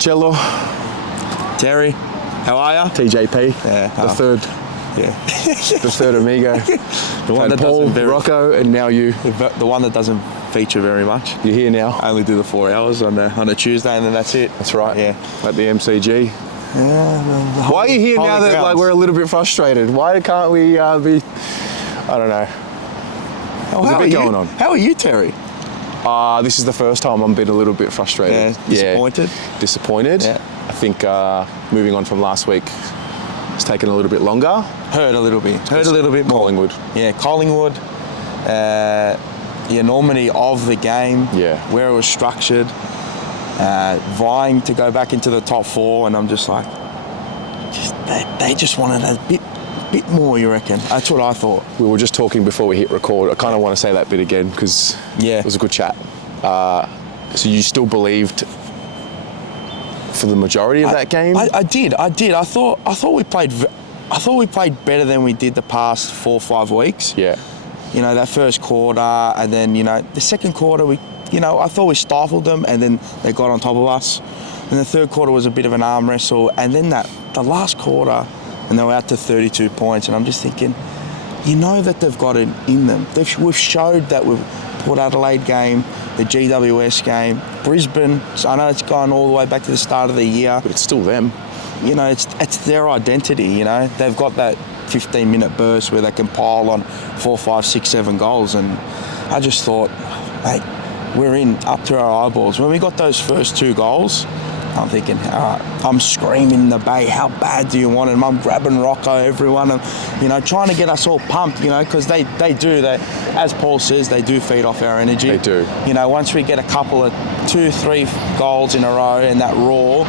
Cello. Terry, how are ya? TJP. Yeah. The third. Yeah. The third amigo. The one and that Paul, doesn't Rocco, and now you. The one that doesn't feature very much. You're here now. I only do the 4 hours on a Tuesday, and then that's it. That's right. Yeah. At the MCG. Yeah. Why are you here now that like we're a little bit frustrated? Why can't we be? I don't know. There's a bit going on. How are you, Terry? This is the first time I'm being a little bit frustrated. Disappointed? Yeah. Disappointed. Yeah. I think moving on from last week, it's taken a little bit longer. Heard a little bit. Heard a little bit more. Collingwood. Yeah, Collingwood. The enormity of the game. Yeah. Where it was structured. Vying to go back into the top 4, and I'm just like, they just wanted a bit more, you reckon? That's what I thought. We were just talking before we hit record. I kind of want to say that bit again because it was a good chat. So you still believed for the majority of that game? I did. I thought we played better than we did the past 4 or 5 weeks. Yeah. You know, that first quarter, and then, you know, the second quarter, I thought we stifled them, and then they got on top of us. And the third quarter was a bit of an arm wrestle, and then the last quarter, and they were out to 32 points, and I'm just thinking, you know that they've got it in them. We've showed that with Port Adelaide game, the GWS game, Brisbane. So I know it's gone all the way back to the start of the year, but it's still them. You know, it's their identity. You know, they've got that 15-minute burst where they can pile on 4, 5, 6, 7 goals, and I just thought, hey, we're in up to our eyeballs. When we got those first 2 goals, I'm thinking, I'm screaming in the bay, how bad do you want it? And I'm grabbing Rocco, everyone, and, you know, trying to get us all pumped, you know, because they do, as Paul says, they do feed off our energy. They do. You know, once we get a couple of 2, 3 goals in a row and that roar,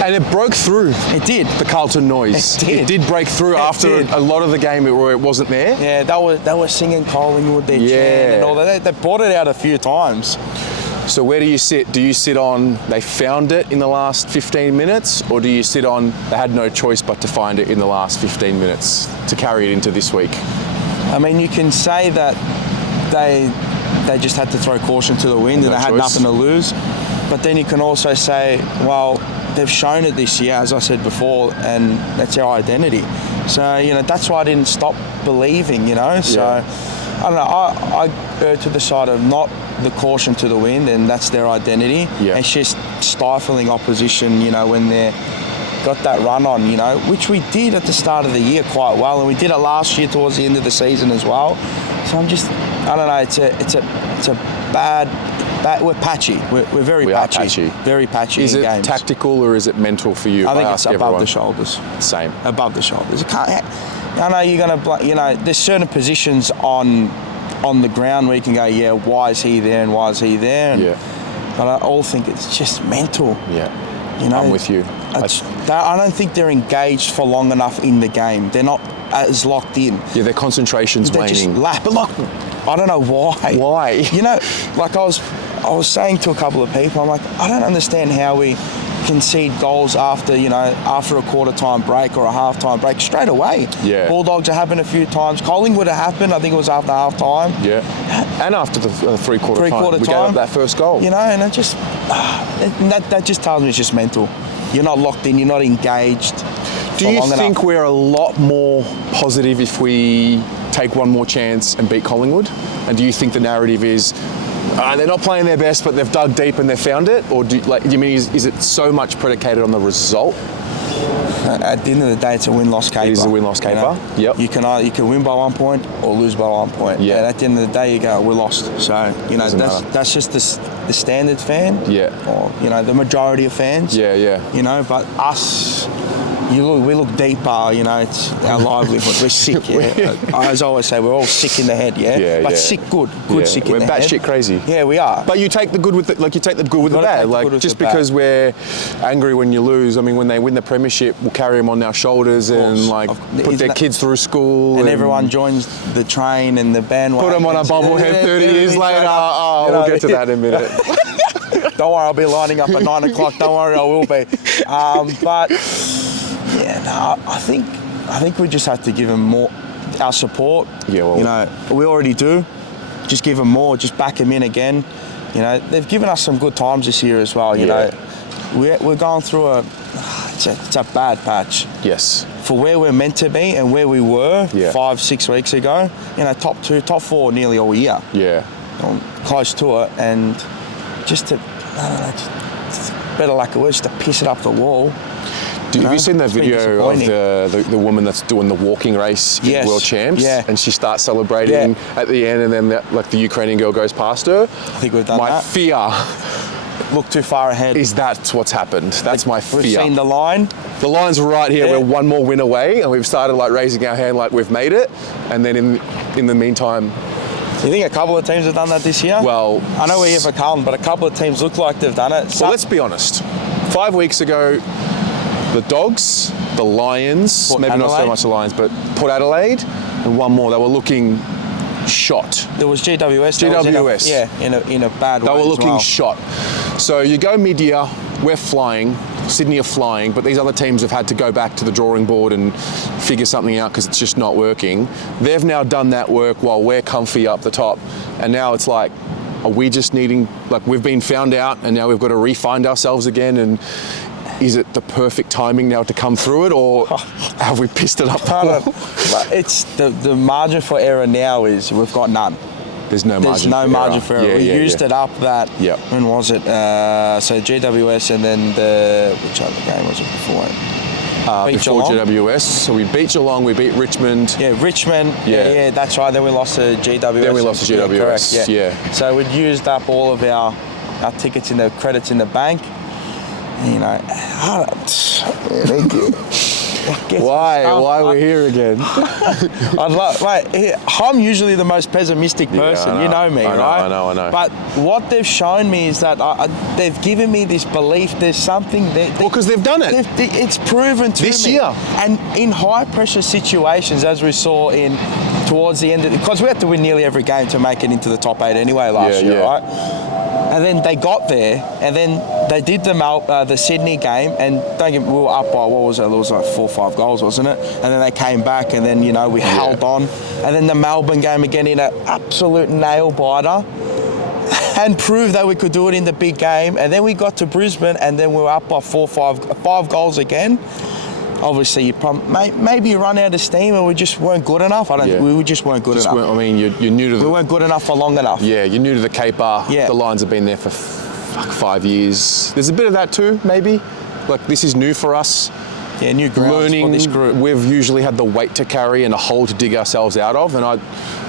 and it broke through. It did. The Carlton noise. It did break through after a lot of the game where it wasn't there. Yeah, they were singing Collingwood, their chant and all that. They brought it out a few times. So where do you sit? Do you sit on they found it in the last 15 minutes, or do you sit on they had no choice but to find it in the last 15 minutes to carry it into this week? I mean, you can say that they just had to throw caution to the wind and they had nothing to lose. But then you can also say, well, they've shown it this year, as I said before, and that's our identity. So, you know, that's why I didn't stop believing, you know. So, I don't know, I err to the side of not the caution to the wind, and that's their identity. Yeah. It's just stifling opposition, you know, when they're got that run on, you know, which we did at the start of the year quite well, and we did it last year towards the end of the season as well. So I don't know, it's a bad, we're patchy. We're very patchy. Very patchy in games. Is it tactical or is it mental for you? I think it's above the shoulders. Same. Above the shoulders. I know you're going to, you know, there's certain positions on the ground where you can go, yeah, why is he there and why is he there? And, but I all think it's just mental. Yeah. You know, I'm with you. I don't think they're engaged for long enough in the game. They're not as locked in. Yeah, their concentration's waning. But look, I don't know why. Why? You know, like I was saying to a couple of people, I'm like, I don't understand how we concede goals after a quarter time break or a half time break straight away. Yeah. Bulldogs have happened a few times. Collingwood have happened. I think it was after half time. Yeah. And after the three-quarter time. We gave up that first goal. You know, and it just that just tells me it's just mental. You're not locked in. You're not engaged. Do you think we're a lot more positive if we take one more chance and beat Collingwood? And do you think the narrative is they're not playing their best, but they've dug deep and they've found it? Or do you mean is it so much predicated on the result? At the end of the day, it's a win-loss caper. It is a win-loss caper. You know? Yep. You can win by 1 point or lose by 1 point. Yeah. And at the end of the day, you go, we're lost. So that's just the standard fan. Yeah. Or the majority of fans. Yeah, yeah. You know, but us. We look deeper, you know, it's our livelihood. We're sick, yeah. As I always say, we're all sick in the head, yeah? But sick good sick in the head. We're batshit crazy. Yeah, we are. But you take the good with the bad. Like, just because we're angry when you lose, I mean, when they win the premiership, we'll carry them on our shoulders and, put their kids through school. And everyone joins the train and the bandwagon. Put them on a bobblehead 30 years later. We'll get to that in a minute. Don't worry, I'll be lining up at 9 o'clock. Don't worry, I will be. But... yeah, no, I think we just have to give them more our support. Yeah, well, we already do. Just give them more. Just back them in again. They've given us some good times this year as well. You know, we're going through it's a bad patch. Yes. For where we're meant to be and where we were Yeah. 5-6 weeks ago, top 2, top 4 nearly all year. Yeah. Close to it, and just to, I don't know, just better luck it was, just to piss it up the wall. Have you seen the It's been video of disappointing. the woman that's doing the walking race in Yes. World Champs? Yeah. And she starts celebrating at the end, and then the Ukrainian girl goes past her. I think we've done My that. fear Look too far ahead. is that's what's happened. That's my fear. We've seen the line. The line's right here. Yeah. We're one more win away, and we've started raising our hand like we've made it. And then in the meantime, You think a couple of teams have done that this year? well, I know we're here for Carlton, but a couple of teams look like they've done it. well, let's be honest. 5 weeks ago, the Dogs, the Lions, Port maybe not so Adelaide. much the Lions, but Port Adelaide, and one more. They were looking shot. There was GWS. that was GWS. in a bad way. They were as looking well. shot. So you go mid-year, we're flying, Sydney are flying, but these other teams have had to go back to the drawing board and figure something out because it's just not working. They've now done that work while we're comfy up the top, and now it's like, are we just needing, we've been found out and now we've got to re-find ourselves again, and is it the perfect timing now to come through it, or have we pissed it up? But it's the margin for error now is we've got none. There's no There's margin. no for margin error. for error. Yeah, We yeah, used yeah. it up that. Yep. When was it? So GWS and then which other game was it before? Beat Before Geelong. GWS, so we beat Geelong, we beat Richmond. Yeah, Richmond. Yeah. That's right. Then we lost to GWS. Then we lost to GWS, Correct, yeah. So we'd used up all of our tickets in the credits in the bank. Why are we here again? I'm usually the most pessimistic person. I know. You know me, I know, right? I know. But what they've shown me is that they've given me this belief. There's something that. Well, because they've done it. It's proven to This me. year. And in high pressure situations, as we saw towards the end of because we had to win nearly every game to make it into the top 8 anyway last year, right? And then they got there, and then they did the Sydney game, and we were up by, what was it? It was like 4 or 5 goals, wasn't it? And then they came back, and then, we held on. And then the Melbourne game again in an absolute nail-biter, and proved that we could do it in the big game. And then we got to Brisbane, and then we were up by 5 goals again. Obviously, maybe you run out of steam, and we just weren't good enough. We just weren't good enough. You're new to the. We weren't good enough for long enough. Yeah, you're new to the caper. Yeah. The Lions have been there for 5 years. There's a bit of that too, maybe. This is new for us. Yeah, new grounds Learning. for this group. We've usually had the weight to carry and a hole to dig ourselves out of. And I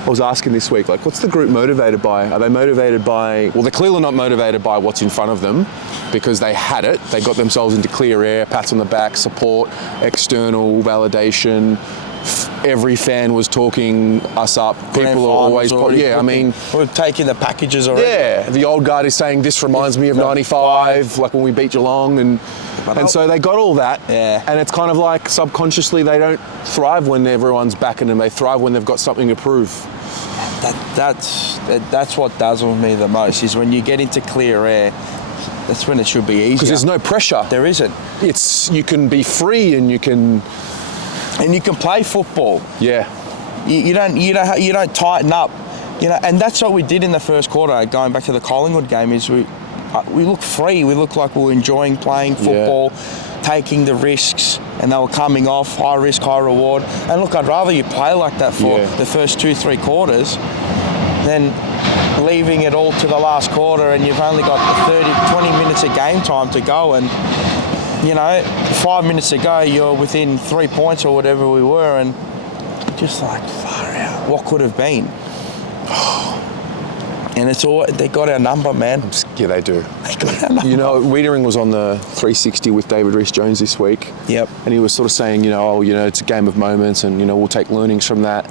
was asking this week, what's the group motivated by? Are they motivated by? Well, they're clearly not motivated by what's in front of them, because they had it. They got themselves into clear air, pats on the back, support, external validation. Every fan was talking us up. People are always, we're taking the packages already. yeah. The old guard is saying this reminds me of '95, like when we beat Geelong, and so they got all that. Yeah. And it's kind of like subconsciously they don't thrive when everyone's backing them. They thrive when they've got something to prove. That's what dazzles me the most is when you get into clear air. That's when it should be easier. Because there's no pressure. There isn't. You can be free and you can play football. Yeah. You don't tighten up. And that's what we did in the first quarter. Going back to the Collingwood game, is we look free. We look like we were enjoying playing football, taking the risks, and they were coming off high risk, high reward. And look, I'd rather you play like that for the first 2-3 quarters than leaving it all to the last quarter and you've only got 20 minutes of game time to go, and 5 minutes ago you're within 3 points or whatever we were, and just far out. What could have been? And it's all, they got our number, man. Yeah, they do. They got our number. Wiedering was on the 360 with David Rhys-Jones this week. Yep. And he was sort of saying, it's a game of moments and, we'll take learnings from that.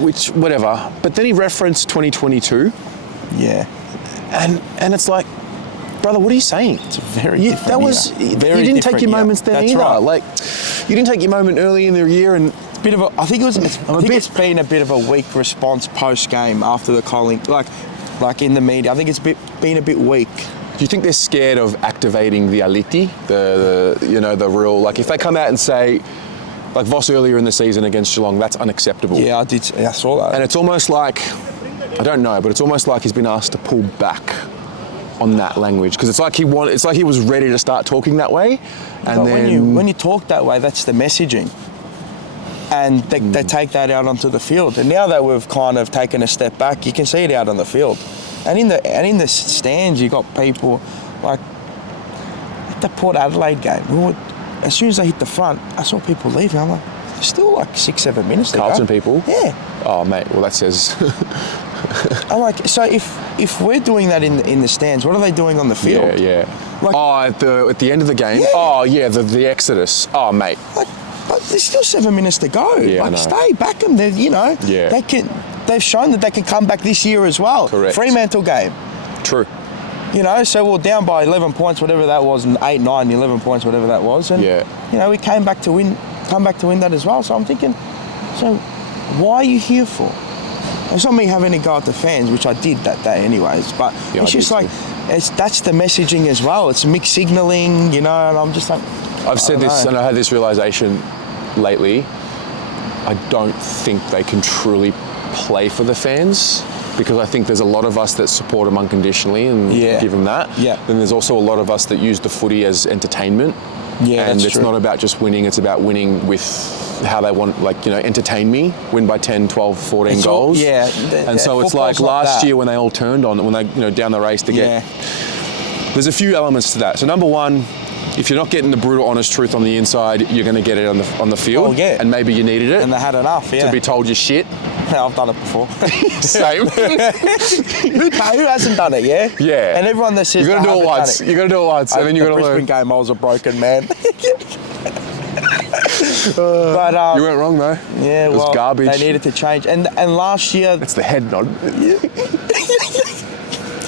Which, whatever. But then he referenced 2022. Yeah. And it's like, brother, what are you saying? It's a very different you didn't take your moments then That's either. right. You didn't take your moment early in the year, and I think it's been a bit of a weak response post game after the Collingwood, like in the media. I think it's been a bit weak. do you think they're scared of activating the aliti, the real, if they come out and say, like Voss earlier in the season against Geelong, that's unacceptable. Yeah, I did. I saw that. And it's almost like, I don't know, but it's almost like he's been asked to pull back on that language? Because it's like he was ready to start talking that way, and But then when you talk that way, that's the messaging. And they take that out onto the field. And now that we've kind of taken a step back, you can see it out on the field. And in the stands, you got people like at the Port Adelaide game. As soon as they hit the front, I saw people leaving. I'm like, there's still like 6-7 minutes to go. Carlton people. Yeah. Oh mate, well that says. I'm like, so if we're doing that in the stands, what are they doing on the field? Yeah. Like, at the end of the game. Yeah. Oh yeah, the exodus. Oh mate. Like, but there's still 7 minutes to go. Yeah, I know. Stay, back them. Yeah. They've shown that they can come back this year as well. Correct. Fremantle game. True. So we're down by 11 points, whatever that was, and 8, 9, 11 points, whatever that was. And, we came back to win that as well. So I'm thinking, so why are you here for? It's not me having a go at the fans, which I did that day anyways, but it's just like, that's the messaging as well. It's mixed signalling, and I'm just like... I've said this, and I had this realisation lately. I don't think they can truly play for the fans, because I think there's a lot of us that support them unconditionally and give them that. Yeah. Then there's also a lot of us that use the footy as entertainment. Yeah, and that's it's true. not about just winning, it's about winning with how they want, entertain me, win by 10, 12, 14 goals. And so it's like last year when they all turned on, when they, down the race to get... There's a few elements to that. So number one, if you're not getting the brutal, honest truth on the inside, you're going to get it on the field. Oh, yeah. And maybe you needed it. And they had enough, to be told you're shit. Yeah, I've done it before. Same. Who hasn't done it, yeah? Yeah. And everyone that says you got to do it once. You got to do it once, and then you got to learn. The Brisbane game, I was a broken man. But you went wrong though. Yeah, it was garbage. They needed to change. And last year, it's the head nod.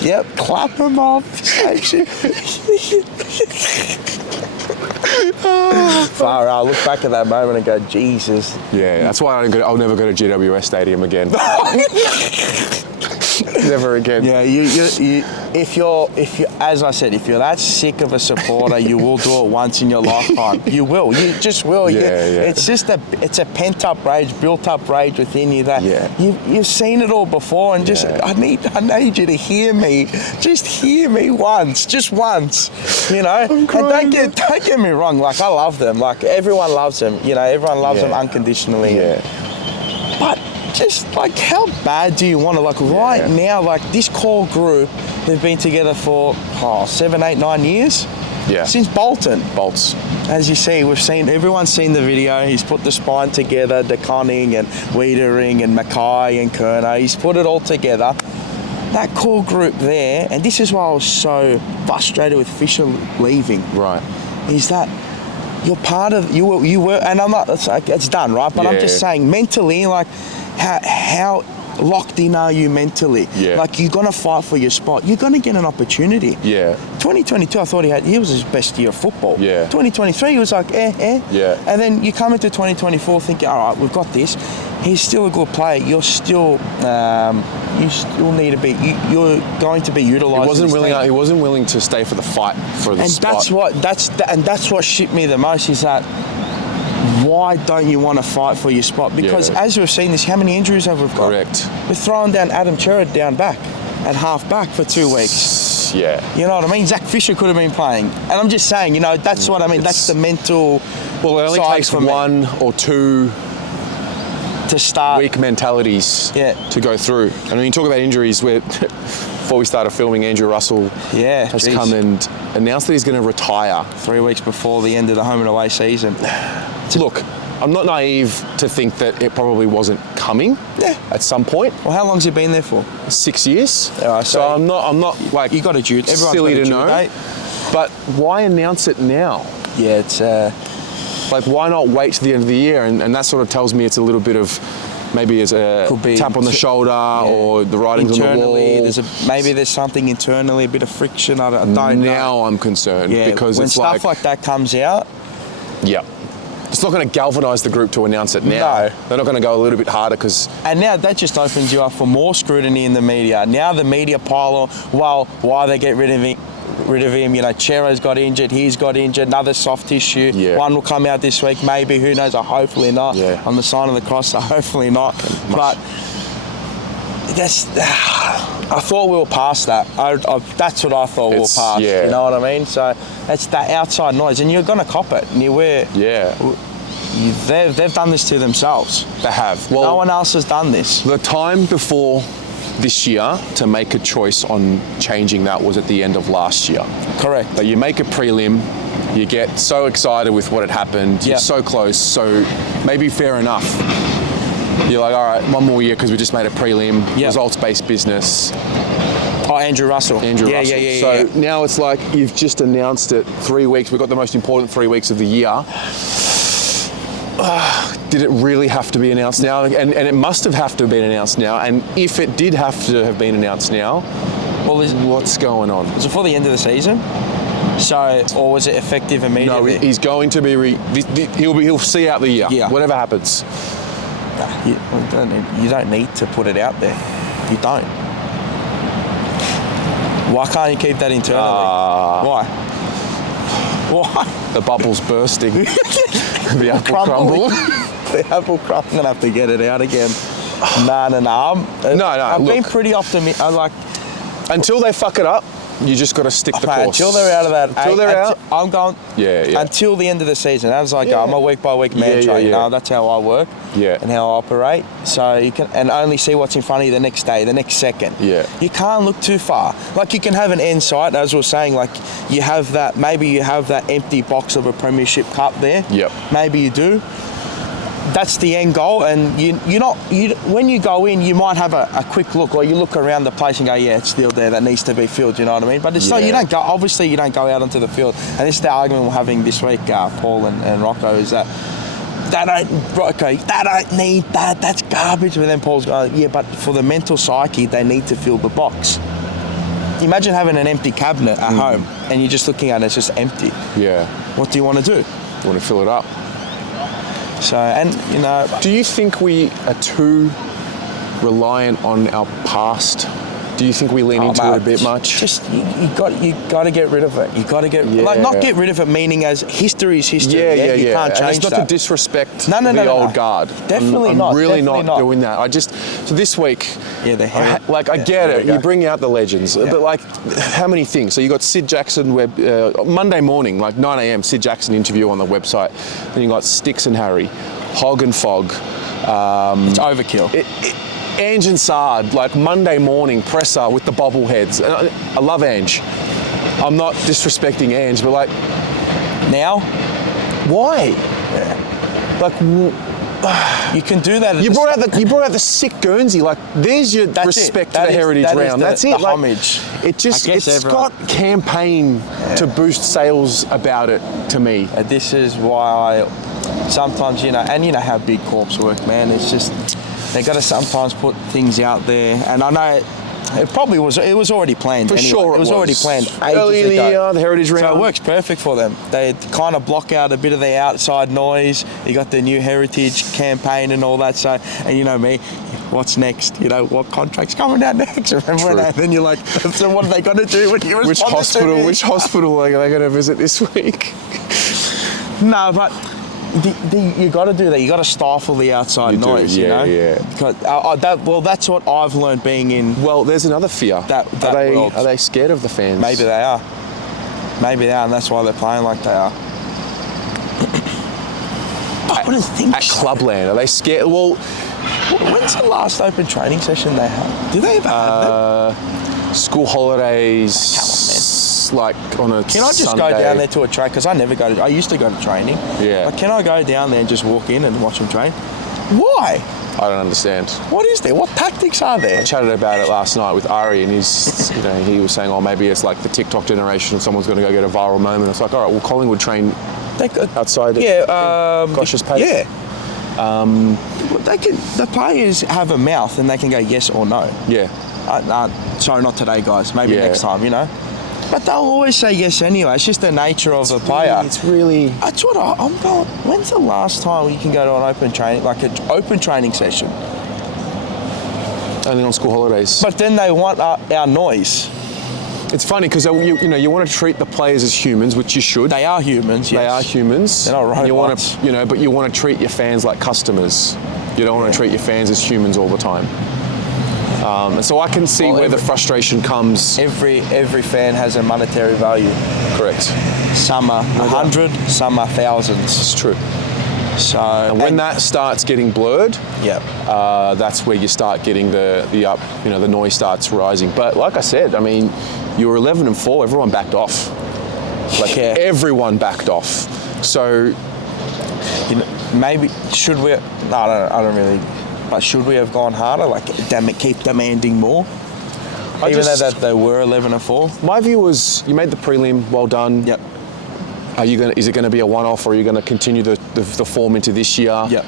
Yep, clap them off. Far out. Look back at that moment and go, Jesus. Yeah, that's why I'll never go to GWS Stadium again. Never again. Yeah, if you're as I said, if you're that sick of a supporter, you will do it once in your lifetime. You will. You just will. It's just it's a pent up rage, built up rage within you that you've seen it all before, and just I need you to hear me. Just hear me once, just once. And don't get me wrong. Like, I love them. Like, everyone loves them. Everyone loves them unconditionally. Yeah. But just like, how bad do you want to, like, right now, like this core group, they've been together for 7, 8, 9 years. Yeah. Since Bolton. Bolts. As you see, everyone's seen the video. He's put the spine together, De Koning and Wiedering and Mackay and Kerner. He's put it all together. That core group there, and this is why I was so frustrated with Fisher leaving. Right. Is that you're part of, you were, and I'm not, it's done, right? But I'm just saying, mentally, like, how locked in are you mentally? Yeah. Like, you're going to fight for your spot. You're going to get an opportunity. Yeah. 2022, I thought he was his best year of football. Yeah. 2023, he was like, Yeah. And then you come into 2024 thinking, all right, we've got this. He's still a good player. You're still, you still need to be, you're going to be utilised. He wasn't willing to stay for the fight for the spot. That's what shit me the most, is that, why don't you want to fight for your spot? Because as we've seen this, how many injuries have we got? Correct. We're throwing down Adam Cherrod down back at half back for 2 weeks. Yeah. You know what I mean? Zach Fisher could have been playing. And I'm just saying, that's what I mean. That's the mental. Well, it only takes one or two to start weak mentalities to go through. And when you talk about injuries, before we started filming, Andrew Russell has come and announced that he's going to retire 3 weeks before the end of the home and away season. Look, I'm not naive to think that it probably wasn't coming at some point. Well, how long's he been there for? 6 years. So I'm not like, you got a due. Everyone's silly got a to due know. date. But why announce it now? Yeah, it's like, why not wait to the end of the year? And that sort of tells me it's a little bit of, maybe as a tap on the shoulder or the writing's on the wall. Maybe there's something internally, a bit of friction. I don't know. Now I'm concerned because when it's stuff like that comes out. Yeah. It's not going to galvanise the group to announce it now. No. They're not going to go a little bit harder because... And now that just opens you up for more scrutiny in the media. Now the media pile on, well, why they get rid of him? Chero's got injured, he's got injured, another soft tissue. Yeah. One will come out this week, maybe, who knows, hopefully not. Yeah. On the sign of the cross, hopefully not. But that's. I thought we were past that. That's what I thought we were past. Yeah. You know what I mean? So it's that outside noise, and you're gonna cop it. And they've done this to themselves. They have. Well, no one else has done this. The time before this year to make a choice on changing that was at the end of last year. Correct. But you make a prelim, you get so excited with what had happened, you're so close, so maybe fair enough. You're like, all right, one more year because we just made a prelim, results-based business. Oh, Andrew Russell. Yeah. So now it's like you've just announced it 3 weeks. We've got the most important 3 weeks of the year. Did it really have to be announced now? And it must have to been announced now. And if it did have to have been announced now, well, what's going on? Was it for the end of the season? So, or was it effective immediately? No, he's going to be. He'll see out the year. Yeah. Whatever happens. You don't need to put it out there. You don't. Why can't you keep that internally? Why? The bubble's bursting. The apple crumble. The apple crumble. I'm going to have to get it out again. No. I've been pretty optimistic. Until they fuck it up, you just got to stick the course. Until they're out of that. Until they're out. I'm going. Yeah. Until the end of the season. That was I'm a week by week mantra. You know, that's how I work. Yeah. And how I operate. So you can only see what's in front of you the next day, the next second. Yeah. You can't look too far. Like you can have an end sight, as we were saying. Like you have that. Maybe you have that empty box of a premiership cup there. Yep. Maybe you do. That's the end goal, and when you go in, you might have a quick look, or you look around the place and go, yeah, it's still there, that needs to be filled, you know what I mean? But it's not, you don't go out onto the field, and this is the argument we're having this week, Paul and Rocco, is that they don't need that, that's garbage. But then Paul's going, yeah, but for the mental psyche, they need to fill the box. Imagine having an empty cabinet at home, and you're just looking at it, it's just empty. Yeah. What do you want to do? You want to fill it up. So, and you know, do you think we are too reliant on our past? Do you think we lean into it a bit much? Just you got to get rid of it. You got to get not get rid of it, meaning as history is history. Yeah. You can't change and it's not that. to disrespect the old guard. Definitely I'm not. really definitely not doing that. So this week, I get it. You bring out the legends, but like, how many things? So you got Sid Jackson Monday morning, like 9 a.m. Sid Jackson interview on the website. Then you got Sticks and Harry, Hog and Fog. It's overkill. Ange and Sard, like Monday morning presser with the bobbleheads. I love Ange. I'm not disrespecting Ange, but like, now, why? Like, you can do that. You brought out the sick Guernsey. Like, there's your respect to the heritage round. That's it. The homage. It's got campaign to boost sales about it to me. This is why sometimes, you know how big corps work, man. It's just, they got to sometimes put things out there, and I know it probably was. It was already planned. For sure, it was already planned early in the year. The heritage round. So it works perfect for them. They kind of block out a bit of the outside noise. You got the new heritage campaign and all that. So, and you know me, what's next? You know, what contract's coming out next? Remember that? Then you're like, so what are they going to do when you respond to me? Which hospital are they going to visit this week? No, but. You got to do that. You got to stifle the outside noise. Yeah. Because that's what I've learned being in. Well, there's another fear. Are they scared of the fans? Maybe they are, and that's why they're playing like they are. I wouldn't think at Clubland. Are they scared? Well, when's the last open training session they had? Do they ever have them? School holidays. Like on a Can I just Sunday. go down there to a train? Because I used to go to training. Yeah. Like, can I go down there and just walk in and watch them train? Why? I don't understand. What is there? What tactics are there? I chatted about it last night with Ari, and he was saying, oh, maybe it's like the TikTok generation. Someone's going to go get a viral moment. It's like, all right, well, Collingwood train outside. Gosh's pace. Yeah. The players have a mouth and they can go yes or no. Yeah. Sorry, not today, guys. Maybe next time, you know. But they'll always say yes anyway. It's just the nature of the player. It's really... That's what I'm going... When's the last time you can go to an open training, like an open training session? Only on school holidays. But then they want our noise. It's funny because you want to treat the players as humans, which you should. They are humans. Yes. They are humans. They're not robots. But you want to treat your fans like customers. You don't want to treat your fans as humans all the time. And so I can see where the frustration comes. Every fan has a monetary value. Correct. Some are 100, some are thousands. It's true. So And when that starts getting blurred, yeah, that's where you start getting the noise starts rising. But like I said, I mean, you were 11-4. Everyone backed off. Like everyone backed off. So maybe should we? No, I don't really. But should we have gone harder? Like, keep demanding more. Even though they were 11-4. My view was, you made the prelim. Well done. Yep. Is it going to be a one-off, or are you going to continue the form into this year? Yep.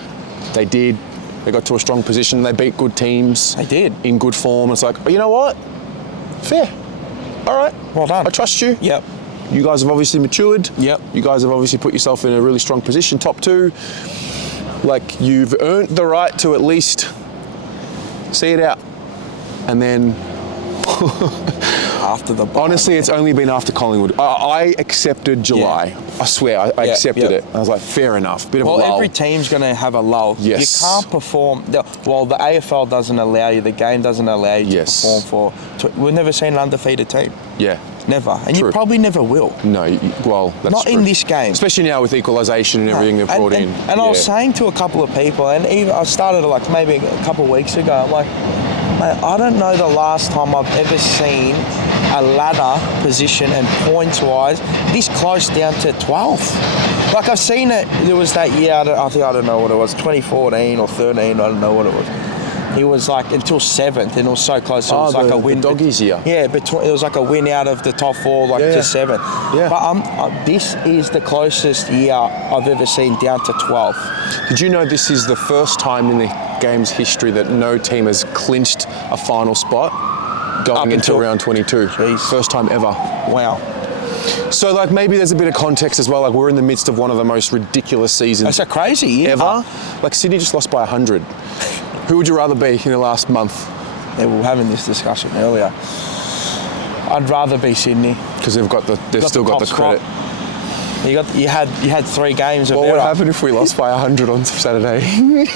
They did. They got to a strong position. They beat good teams. They did. In good form. It's like, oh, you know what? Fair. All right. Well done. I trust you. Yep. You guys have obviously matured. Yep. You guys have obviously put yourself in a really strong position, top 2. Like, you've earned the right to at least see it out. And then after the honestly, it's only been after Collingwood. I accepted July. Yeah. I swear, I accepted it. I was like, fair enough. Bit of a lull. Well, every team's going to have a lull. Yes. You can't perform. Well, the AFL doesn't allow you. The game doesn't allow you to perform We've never seen an undefeated team. Yeah. Never. And True. you probably never will. No, well, that's not true. in this game. Especially now with equalisation and everything they've brought in. And I was saying to a couple of people, and even I started like maybe a couple of weeks ago, I'm like, mate, I don't know the last time I've ever seen a ladder position and points-wise this close down to 12th. Like, I've seen it. There was that year, I don't know what it was, 2014 or 13, I don't know what it was. He was like until 7th, and it was so close. So it was like a win. The doggies year. Yeah, it was like a win out of the top 4, to 7. Yeah. But this is the closest year I've ever seen down to 12th. Did you know this is the first time in the game's history that no team has clinched a final spot going into round 22? Jeez. First time ever. Wow. So, like, maybe there's a bit of context as well. Like, we're in the midst of one of the most ridiculous seasons It's a crazy year. ever. Like, Sydney just lost by 100. Who would you rather be in the last month? Yeah, we were having this discussion earlier. I'd rather be Sydney Because they've still got the credit. You had 3 games of What would happen if we lost by 100 on Saturday? You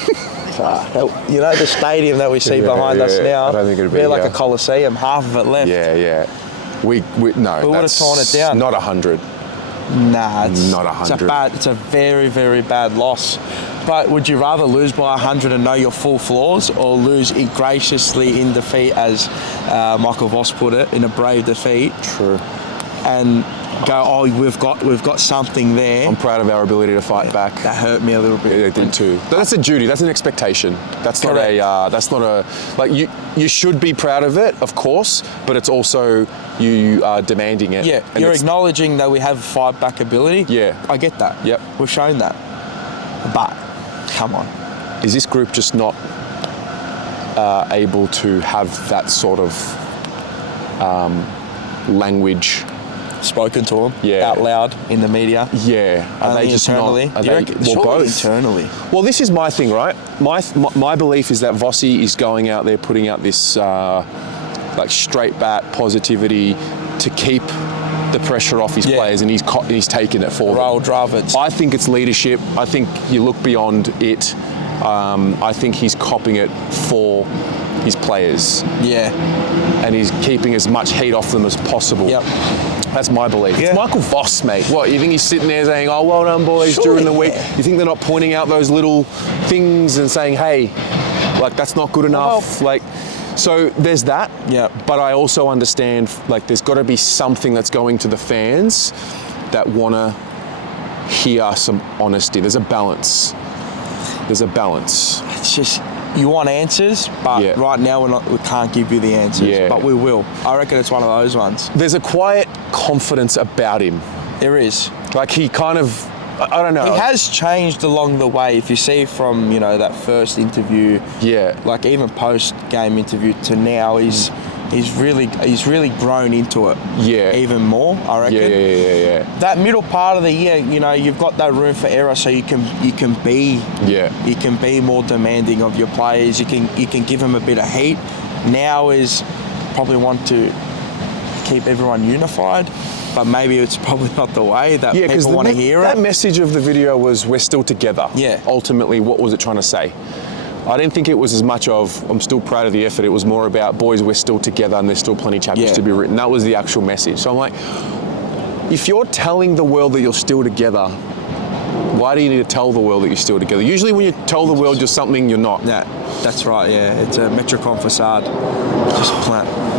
know the stadium that we see behind us now? I don't think it'd be like a coliseum, half of it left. Yeah. We would have torn it down. Not 100. Nah, it's Not 100. It's a very, very bad loss. But would you rather lose by 100 and know your full flaws, or lose graciously in defeat, as Michael Voss put it, in a brave defeat? True. And go, we've got something there. I'm proud of our ability to fight back. That hurt me a little bit. Yeah, it did too. That's a duty. That's an expectation. That's not like you should be proud of it, of course, but it's also you are demanding it. Yeah, and you're acknowledging that we have a fight back ability. Yeah. I get that. Yep. We've shown that. But come on. Is this group just not able to have that sort of language Spoken to them out loud in the media? Yeah. Are they just internally? not? Both. Internally. Well, this is my thing, right? My belief is that Vossi is going out there putting out this like straight bat positivity to keep the pressure off his players, and he's taken it for Roll them. Dravids. I think it's leadership. I think you look beyond it. I think he's copping it for his players. Yeah. And he's keeping as much heat off them as possible. Yep. That's my belief. Yeah. It's Michael Voss, mate. What, you think he's sitting there saying, oh, well done, boys, during the week? You think they're not pointing out those little things and saying, hey, like, that's not good enough? So there's that. Yeah. But I also understand, like, there's got to be something that's going to the fans that want to hear some honesty. There's a balance. It's just, you want answers, but right now we can't give you the answers, but we will. I reckon it's one of those ones. There's a quiet confidence about him. There is. Like, he kind of, I don't know. He has changed along the way. If you see from, that first interview, like even post-game interview to now, he's really grown into it. Yeah. Even more, I reckon. Yeah. That middle part of the year, you've got that room for error, so you can be more demanding of your players. You can give them a bit of heat. Now is probably want to keep everyone unified, but maybe it's probably not the way that people want to hear it. That message of the video was, we're still together. Yeah. Ultimately, what was it trying to say? I didn't think it was as much of, I'm still proud of the effort. It was more about, boys, we're still together and there's still plenty of chapters to be written. That was the actual message. So I'm like, if you're telling the world that you're still together, why do you need to tell the world that you're still together? Usually when you tell the world you're something, you're not. Yeah, that's right, yeah. It's a Metricon facade. Just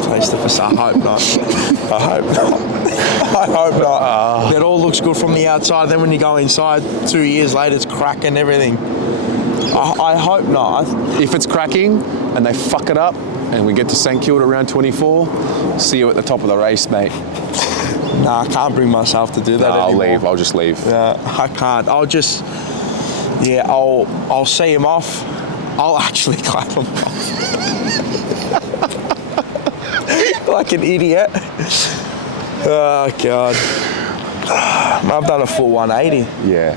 place the facade. I hope not. I hope not. I hope not. It all looks good from the outside. Then when you go inside, 2 years later, it's cracking everything. I hope not. If it's cracking and they fuck it up and we get to St Kilda around 24, see you at the top of the race, mate. Nah, I can't bring myself to do that anymore. I'll leave. I'll just leave. Yeah, I can't. I'll see him off. I'll actually clap him off. Like an idiot. Oh, God. I've done a full 180. Yeah.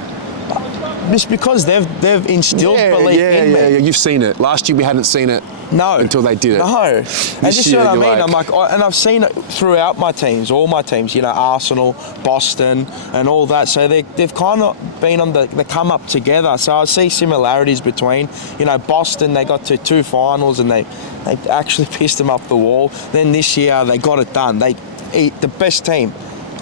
Just because they've instilled belief in me. Yeah, you've seen it. Last year we hadn't seen it. No. Until they did it. No. And just year, what I mean. like, I'm like, and I've seen it throughout my teams, all my teams, Arsenal, Boston, and all that. So they've kind of been on the come up together. So I see similarities between, Boston, they got to 2 finals and they actually pissed them up the wall. Then this year they got it done. They eat the best team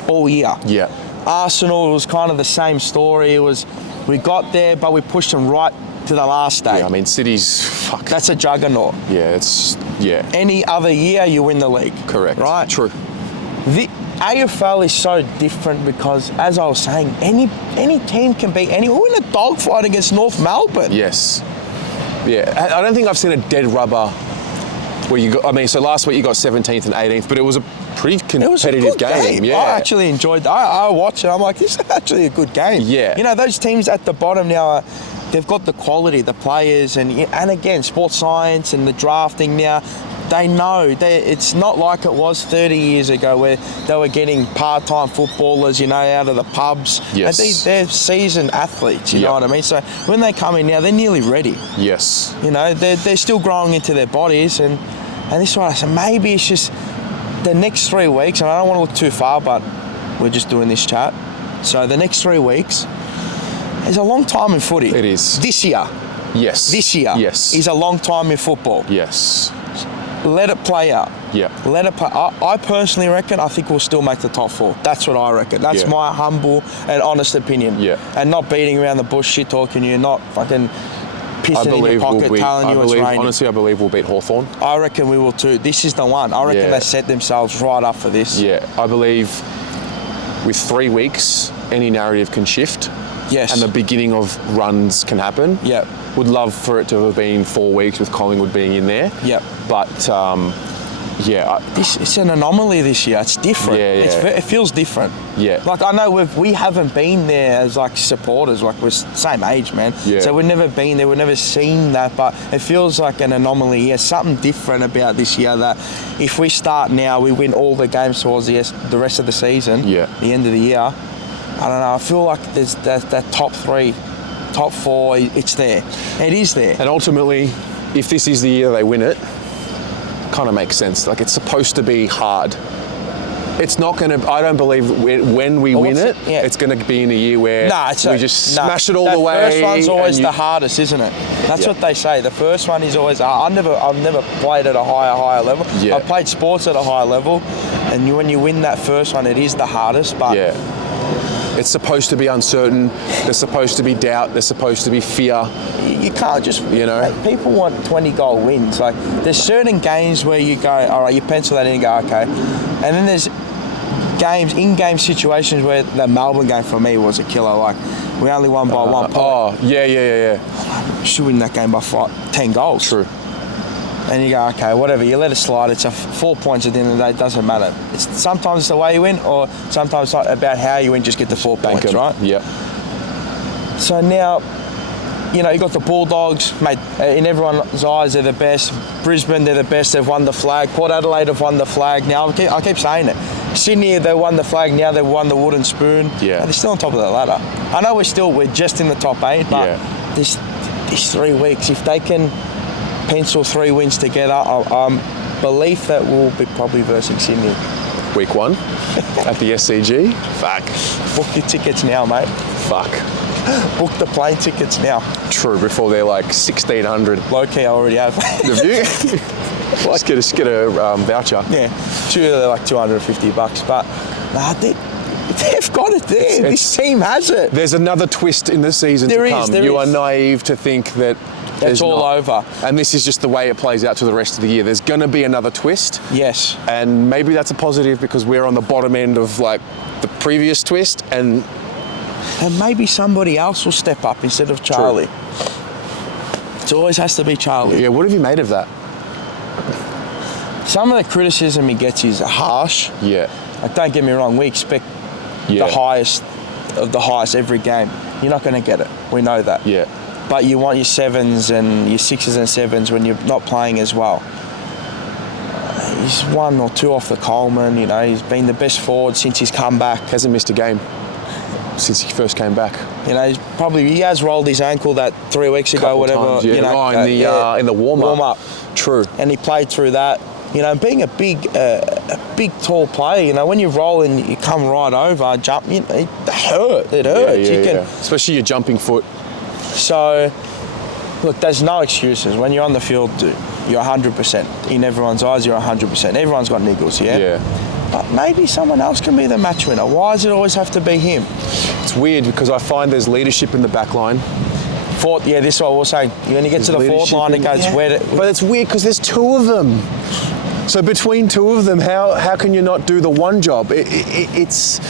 all year. Yeah. Arsenal was kind of the same story. It was, we got there, but we pushed them right to the last day. Yeah, I mean, City's, fuck. That's a juggernaut. Yeah, Any other year, you win the league. Correct. Right? True. The AFL is so different because, as I was saying, any team can beat anyone. We're in a dogfight against North Melbourne. Yes. Yeah, I don't think I've seen a dead rubber where you got, so last week you got 17th and 18th, but it was a pretty competitive it was a good game. Yeah. I actually enjoyed it. I watched it. I'm like, this is actually a good game. Yeah. Those teams at the bottom now, they've got the quality, the players, and again, sports science and the drafting now. They know. It's not like it was 30 years ago where they were getting part-time footballers, out of the pubs. Yes. And they're seasoned athletes, you know what I mean? So when they come in now, they're nearly ready. Yes. They're still growing into their bodies, and this is what I said. Maybe it's just the next 3 weeks, and I don't want to look too far, but we're just doing this chat. So the next 3 weeks is a long time in footy. It is. This year. Yes. This year. Yes. Is a long time in football. Yes. Let it play out. Yeah. Let it play. I personally reckon I think we'll still make the top 4. That's what I reckon. That's my humble and honest opinion. Yeah. And not beating around the bush, shit talking you, not fucking pissing in your pocket, telling you it's raining. Honestly, I believe we'll beat Hawthorn. I reckon we will too. This is the one. I reckon they set themselves right up for this. Yeah, I believe with 3 weeks, any narrative can shift. Yes. And the beginning of runs can happen. Yep. Would love for it to have been 4 weeks with Collingwood being in there. Yep. But, it's an anomaly this year. It's different. It feels different. Yeah. Like, I know we haven't been there as, supporters. We're same age, man. Yeah. So we've never been there. We've never seen that. But it feels like an anomaly. Yeah, something different about this year that if we start now, we win all the games towards the rest of the season. Yeah. The end of the year. I don't know. I feel like there's that top 3, top 4. It's there. It is there. And ultimately, if this is the year they win it, kind of makes sense. Like, it's supposed to be hard. It's not going to, I don't believe when we win it, it's going to be in a year where we just smash it all the way. The first one's always the hardest, isn't it? That's what they say. The first one is always, I've never played at a higher level. Yeah. I've played sports at a higher level, and when you win that first one, it is the hardest, but... Yeah. It's supposed to be uncertain. There's supposed to be doubt. There's supposed to be fear. You can't just, people want 20-goal wins. Like, there's certain games where you go, all right, you pencil that in and go, okay. And then there's games, in-game situations where the Melbourne game for me was a killer. Like, we only won by 1 point. Oh, yeah. Should win that game by 10 goals. True. And you go, okay, whatever, you let it slide. It's 4 points at the end of the day. It doesn't matter. Sometimes it's the way you win, or sometimes it's not about how you win, just get the 4 points, right? Yeah. So now, you got the Bulldogs, mate, in everyone's eyes, they're the best. Brisbane, they're the best. They've won the flag. Port Adelaide have won the flag. Now, I keep saying it. Sydney, they won the flag. Now they've won the wooden spoon. Yeah. They're still on top of the ladder. I know we're just in the top 8, but this 3 weeks, if they can pencil 3 wins together, I'm belief that we'll be probably versing Sydney. Week 1 at the SCG. Fuck. Book your tickets now, mate. Fuck. book the plane tickets now. True, before they're like 1,600. Low-key, I already have. Have you? Let's get a voucher. Yeah, they're like $250, but nah, they've got it there. This team has it. There's another twist in the season to come. You are naive to think that that's all over. And this is just the way it plays out to the rest of the year. There's going to be another twist. Yes. And maybe that's a positive because we're on the bottom end of like the previous twist, and maybe somebody else will step up instead of Charlie. True. It always has to be Charlie. Yeah, what have you made of that? Some of the criticism he gets is harsh. Yeah. Like, don't get me wrong, we expect the highest of the highest every game. You're not going to get it. We know that. Yeah. But you want your 7s and your 6s and 7s when you're not playing as well. He's 1 or 2 off the Coleman, you know, he's been the best forward since he's come back. Hasn't missed a game since he first came back. You know, he has rolled his ankle that 3 weeks ago, whatever. Times, yeah. You know, in the warm-up. True. And he played through that. You know, being a big, tall player, you know, when you roll and you come right over, jump, you know, it hurts. It hurts. Especially your jumping foot. So, look, there's no excuses. When you're on the field, dude, you're 100%. In everyone's eyes, you're 100%. Everyone's got niggles, Yeah. But maybe someone else can be the match winner. Why does it always have to be him? It's weird because I find there's leadership in the back line. This is what I was saying. When you get to the fourth line, it goes where... But it's weird because there's 2 of them. So between 2 of them, how can you not do the one job? It's...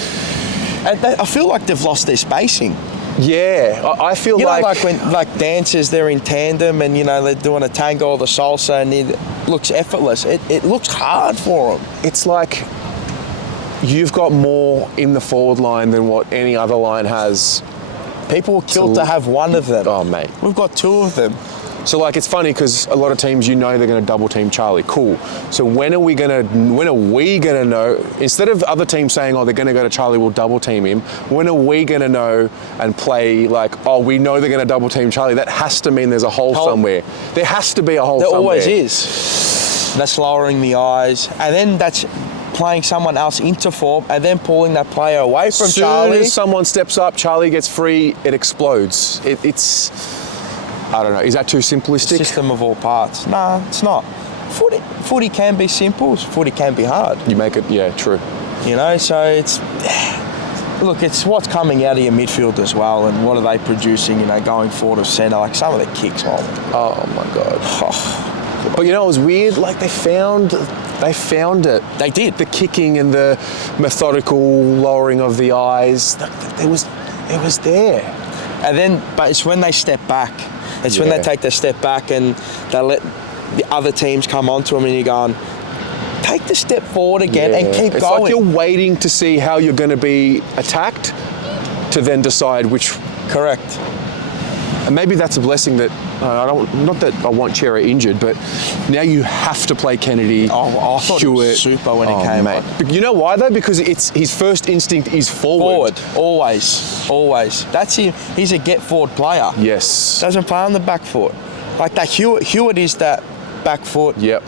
I feel like they've lost their spacing. Yeah, I feel you know, like when dancers, they're in tandem and, you know, they're doing a tango or the salsa and it looks effortless. It looks hard for them. It's like you've got more in the forward line than what any other line has. People will kill to have 1 of them. Oh, mate. We've got 2 of them. So, like, it's funny because a lot of teams, you know, they're going to double team Charlie. Cool. So when are we going to know? Instead of other teams saying, oh, they're going to go to Charlie, we'll double team him. When are we going to know and play like, oh, we know they're going to double team Charlie? That has to mean there's a hole somewhere. There has to be a hole somewhere. There always is. That's lowering the eyes, and then that's playing someone else into form, and then pulling that player away from Charlie. As soon as someone steps up, Charlie gets free, it explodes. It's. I don't know. Is that too simplistic? System of all parts. No, it's not. Footy can be simple. Footy can be hard. You make it, yeah, true. You know, so it's... Look, it's what's coming out of your midfield as well, and what are they producing, you know, going forward of centre. Like some of the kicks, oh my God. But, you know, it was weird. Like, they found it. They did. The kicking and the methodical lowering of the eyes. It was there. And then, but it's when they step back. It's when they take the step back and they let the other teams come onto them and you're going, take the step forward again and keep going. It's like you're waiting to see how you're going to be attacked to then decide which... Correct. And maybe that's a blessing that, not that I want Chera injured, but now you have to play Kennedy, I thought Stewart. It was super when he came on. You know why though? Because it's his first instinct is forward. Always. That's him. He's a get forward player. Yes. Doesn't play on the back foot. Like that Hewitt is that back foot. Yep.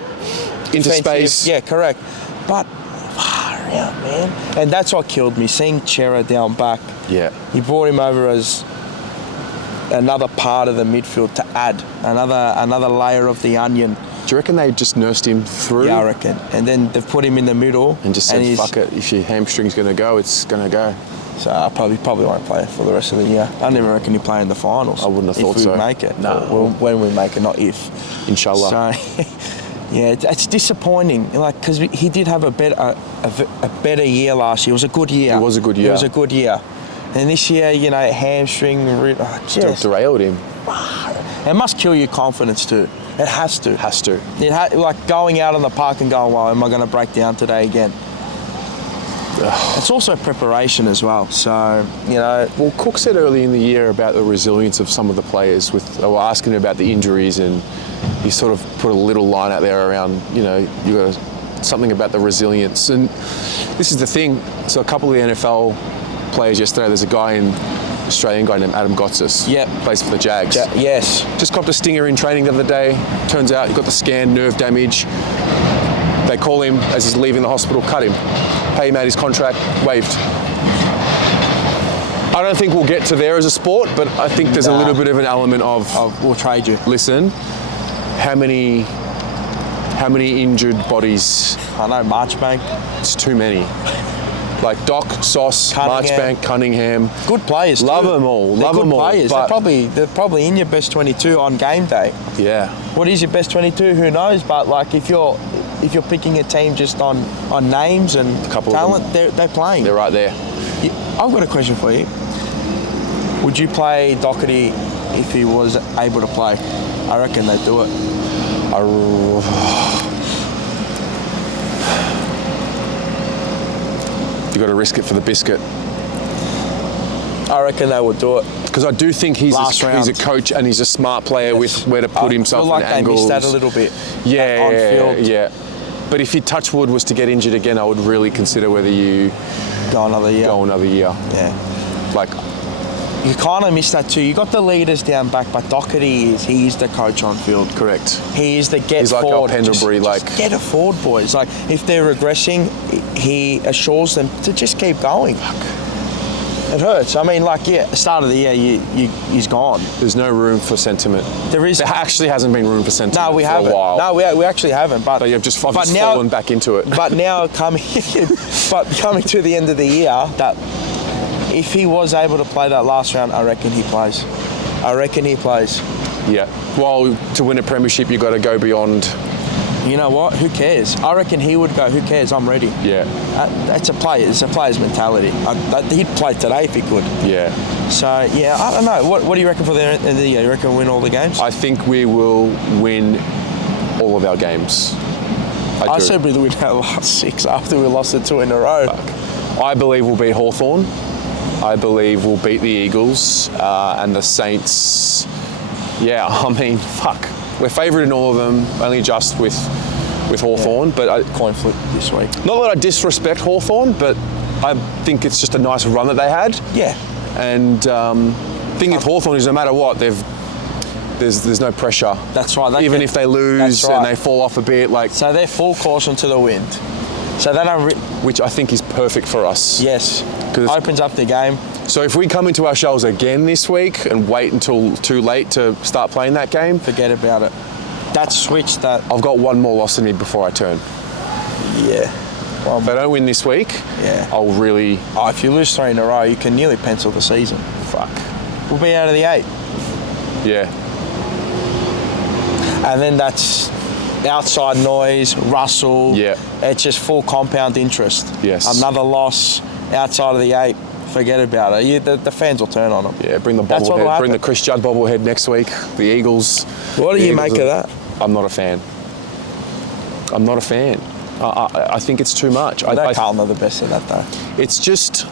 Into space. Yeah, correct. But far out, man. And that's what killed me, seeing Chera down back. Yeah. You brought him over as another part of the midfield to add another layer of the onion. Do you reckon they just nursed him through? Yeah, I reckon. And then they've put him in the middle and just said, "Fuck it! If your hamstring's going to go, it's going to go." So I probably won't play for the rest of the year. I never reckon he'll play in the finals. I wouldn't have thought so. If we make it. No. When we make it, not if. Inshallah. So, yeah, it's disappointing. Like, because he did have a better year last year. It was a good year. It was a good year. And this year, you know, hamstring just derailed him. It must kill your confidence too. It has to. Like going out on the park and going, well, am I going to break down today again? It's also preparation as well. So, you know. Well, Cook said early in the year about the resilience of some of the players. They were asking him about the injuries, and he sort of put a little line out there around, you know, you got something about the resilience. And this is the thing. So a couple of the NFL players yesterday, there's a guy Australian guy named Adam Gotsis. Yep. Plays for the Jags. Yes. Just copped a stinger in training the other day. Turns out he got the scan, nerve damage. They call him as he's leaving the hospital, cut him. Pay him out his contract, waived. I don't think we'll get to there as a sport, but I think there's a little bit of an element of we'll trade you. Listen, how many injured bodies? I know, Marchbank. It's too many. Like Doc, Sauce, Cunningham. Marchbank, Cunningham. Good players. Love too. them all. They're Love good them all. players. But They're probably in your best 22 on game day. yeah. What is your best 22? Who knows? But like if you're picking a team just on names and talent, they're playing. They're right there. I've got a question for you. Would you play Doherty if he was able to play? I reckon they'd do it. You got to risk it for the biscuit. I reckon they would do it. Because I do think he's a coach and he's a smart player with where to put himself I feel like in they angles. missed that a little bit. Yeah, on field. yeah. But if he touch wood was to get injured again, I would really consider whether you Go another year. Yeah. Like, you kind of miss that too. You got the leaders down back, but Doherty he's the coach on field. correct. He is the get He's like forward. our Pendlebury, just get it forward, boys. Like if they're regressing, he assures them to just keep going. It hurts. I mean, like, start of the year, he's gone. There's no room for sentiment. There is. There actually hasn't been room for sentiment No, we for haven't. a while. No, we actually haven't. But I've just fallen back into it. But now coming to the end of the year, that if he was able to play that last round, I reckon he plays. Yeah. Well, to win a premiership, you've got to go beyond. You know what? Who cares? I reckon he would go, who cares? I'm ready. Yeah. It's a player's mentality. He'd play today if he could. Yeah. So, yeah, I don't know. What do you reckon for the end of the year? You reckon we'll win all the games? I think we will win all of our games. I do. said we'd win our last 6 after we lost the 2 in a row. I believe we'll beat Hawthorn. I believe we'll beat the Eagles and the Saints. Yeah, I mean, fuck. We're favourite in all of them, only just with Hawthorn. Yeah. But coin flip this week. Not that I disrespect Hawthorn, but I think it's just a nice run that they had. Yeah. And thing with Hawthorn is no matter what, there's no pressure. That's right. Even if they lose and they fall off a bit, like. So they're full caution to the wind. So they don't. Which I think is perfect for us. Yes. Opens up the game. So if we come into our shells again this week and wait until too late to start playing that game, forget about it. That switch that. I've got one more loss in me before I turn. Yeah. Well, if I don't win this week, I'll really. Oh, if you lose 3 in a row, you can nearly pencil the season. Fuck. We'll be out of the 8. Yeah. And then that's outside noise, Russell. Yeah. It's just full compound interest. Yes. Another loss outside of the 8. Forget about it. The fans will turn on them. Yeah, bring the bobblehead. Bring the Chris Judd bobblehead next week. The Eagles. What do you make of that? I'm not a fan. I think it's too much. Carlton are the best at that though. It's just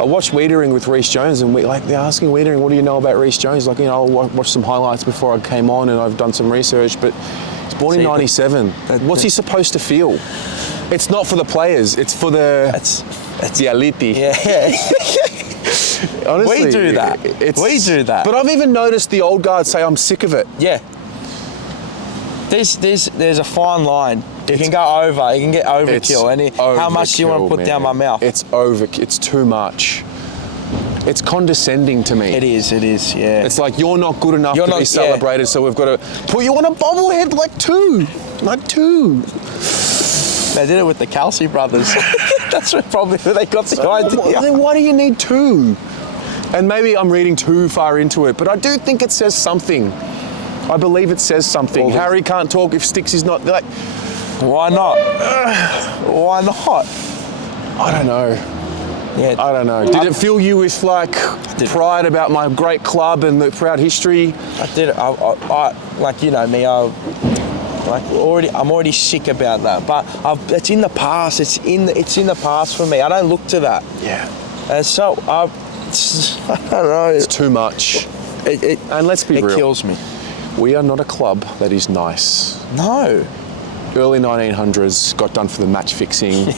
I watched Wiedering with Reece Jones, and they're asking Wiedering, what do you know about Reece Jones? Like, I'll watch some highlights before I came on, and I've done some research, but he's born in 97. What's he supposed to feel? It's not for the players. It's for the elite. Yeah. Honestly, we do that. We do that. But I've even noticed the old guard say, I'm sick of it. Yeah. There's a fine line. You can go over. You can get overkill. How much do you want to put down my mouth? It's It's too much. It's condescending to me. It is, yeah. It's like, you're not good enough to be celebrated, so we've got to put you on a bobblehead like two. They did it with the Kelsey brothers. That's probably where they got the idea. Then why do you need 2? And maybe I'm reading too far into it, but I do think it says something. I believe it says something. Well, Harry can't talk if Sticks is not. Like, why not? Why not? I don't know. Yeah. I don't know. Did it fill you with pride about my great club and the proud history? I did. I like, you know me. I'm already sick about that. But it's in the past. It's in the past for me. I don't look to that. Yeah. And so I don't know. It's too much. And let's be real. It kills me. We are not a club that is nice. No. Early 1900s, got done for the match fixing.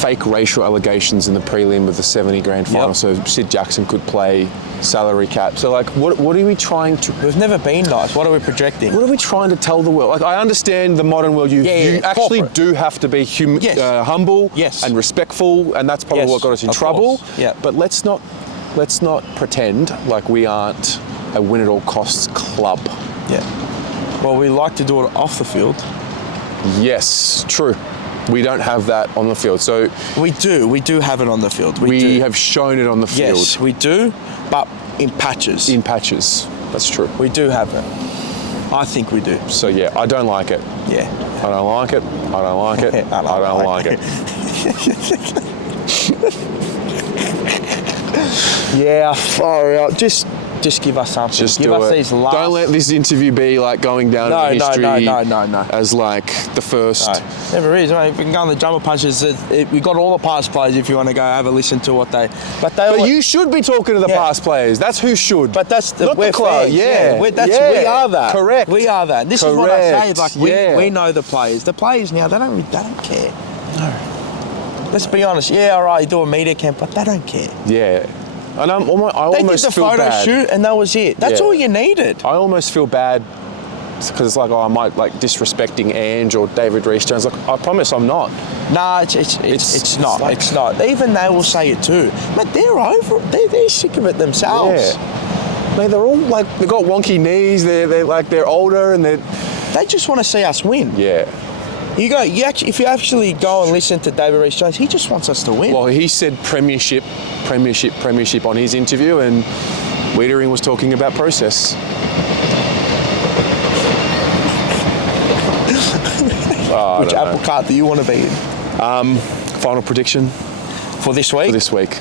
Fake racial allegations in the prelim of the 70 grand final, so Sid Jackson could play. salary cap. So like, what are we trying to? We've never been nice. What are we projecting? What are we trying to tell the world? Like, I understand the modern world. You actually corporate. do have to be humble and respectful, and that's probably what got us in trouble. Yeah. But let's not pretend like we aren't a win at all costs club. Yeah. Well, we like to do it off the field. Yes, true. We don't have that on the field. So we do have it on the field. We have shown it on the field. Yes, we do, but in patches. In patches. That's true. We do have it. I think we do. So yeah, I don't like it. Yeah. I don't like it. I don't like it. I don't like it. Yeah, far out. Just give us something. Just give do us it. These last... Don't let this interview be like going down in history No. as like the first. No, never is. I mean, we can go on the jumper punches. We got all the past players if you want to go have a listen to what they. But you should be talking to the past players. That's who should. But that's not the club. Fans. Yeah. We are that. Correct. We are that. This Correct. is what I say. Like we know the players. The players now they don't care. No. Let's be honest. Yeah, all right. You do a media camp, but they don't care. Yeah. And I almost they did the feel photo bad. shoot and that was it. That's all you needed. I almost feel bad because it's like, I might like disrespecting Ange or David Rees-Jones. Like, I promise I'm not. Nah, it's not. Like, it's not. Even they will say it too. But they're over it. They're sick of it themselves. Yeah. Man, they're all like, they've got wonky knees. They're older and they just want to see us win. Yeah. If you actually go and listen to David Rees-Jones, he just wants us to win. Well, he said premiership on his interview, and Wiedering was talking about process. Which apple cart do you want to be in? Final prediction for this week? For this week.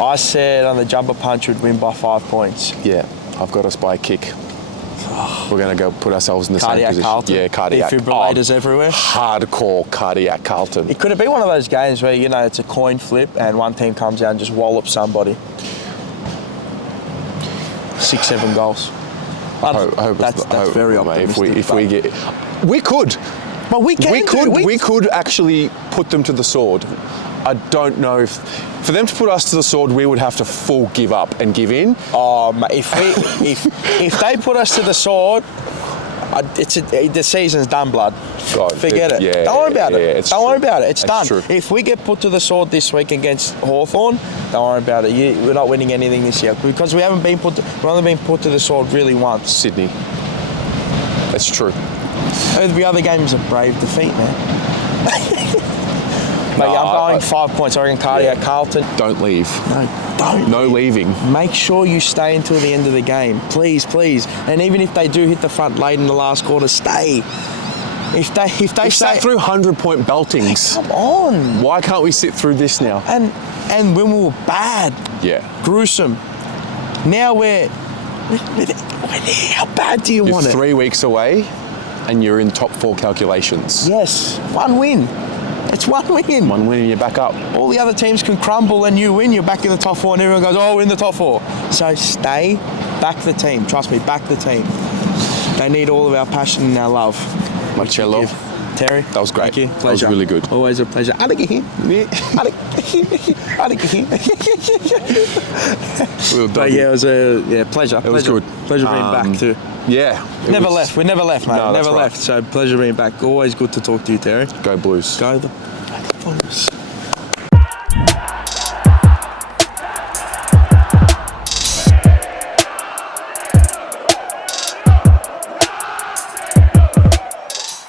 I said on the jumper punch we'd win by 5 points. Yeah, I've got us by a kick. We're going to go put ourselves in the cardiac same position. Carlton. Yeah, cardiac. Defibrillators everywhere. Hardcore cardiac Carlton. It could be one of those games where, it's a coin flip and one team comes out and just wallops somebody. 6-7 goals. I hope that's very optimistic. If we get... We could. But we could actually put them to the sword. I don't know if... For them to put us to the sword, we would have to full give up and give in. Oh, if they put us to the sword, the season's done, blood. God, Forget it. Yeah, don't worry about it. Don't worry about it. It's done. True. If we get put to the sword this week against Hawthorn, don't worry about it. We're not winning anything this year because we've only been put to the sword really once. Sydney. That's true. The other game is a brave defeat, man. But I'm going 5 points. I reckon cardiac Carlton. Don't leave. No, don't. No leaving. Make sure you stay until the end of the game. Please. And even if they do hit the front late in the last quarter, stay. If they sat through 100-point beltings. Come on. Why can't we sit through this now? And when we were bad. Yeah. Gruesome. Now we're there. How bad do you want it? 3 weeks away and you're in top 4 calculations. Yes. 1 win. It's 1 win. 1 win and you're back up. All the other teams can crumble and you win. You're back in the top 4 and everyone goes, oh, we're in the top 4. So stay, back the team. Trust me, back the team. They need all of our passion and our love. Marcello. Terry. That was great. Thank you. That was really good. Always a pleasure. We'll done. But yeah, it was a pleasure. It was good. Pleasure being back too. Yeah. We never left, mate. No, never left. So pleasure being back. Always good to talk to you, Terry. Go Blues. Go the Blues.